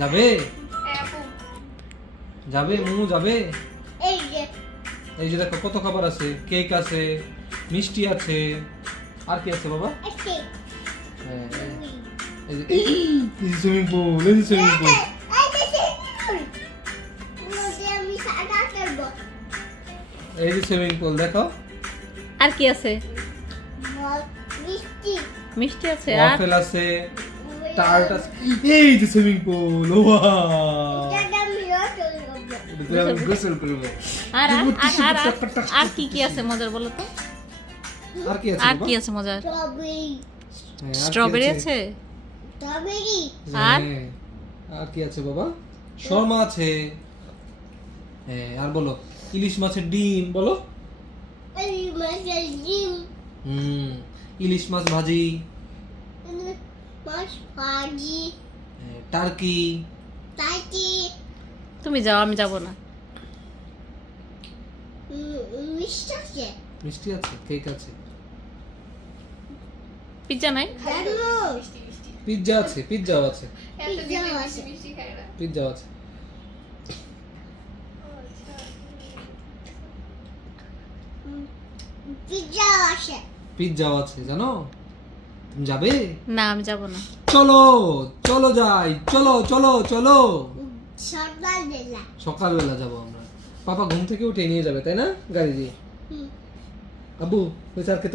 যাবে যাবে মোমো যাবে? এই যে দেখো কত খাবার আছে, কেক আছে, মিষ্টি আছে, আর কি আছে বাবা? হ্যাঁ, এই যে সুইমিং পুল, এই যে সুইমিং পুল। এই যে সুইমিং পুল দেখো। আর কি আছে? মিষ্টি আছে আর ওয়াফেল আছে, টার্ট আছে। এই যে সুইমিং পুল, ওয়াও! এটা আমি গোসল করব। আর আর আর আর আর কি কি আছে মজার বলো তো? আর কি আছে আর বাবা? কি আছে মজার? হ্যাঁ, আর কি স্ট্রবেরি আছে আর হ্যাঁ, আর কি আছে বাবা? শর্মা আছে। হ্যাঁ, আর বলো ইলিশ মাছের ডিম বলো। ইলিশ মাছ ভাজি, হ্যাঁ, টার্কি। তুমি যাও, আমি যাব না। মিষ্টি আছে, কেক আছে, পিজ্জা নাই? পিৎজা আছে, পিৎজাও আছে, পিৎজাও আছে। পিৎজাও আছে জানো? তুমি যাবে? না, আমি যাব না। চলো চলো যাই, চলো চলো চলো। সকালবেলা যাবো আমরা। পাপা ঘুম থেকে উঠে নিয়ে যাবে তাই না গাড়ি দিয়ে? আব্বু ওই স্যার খেতে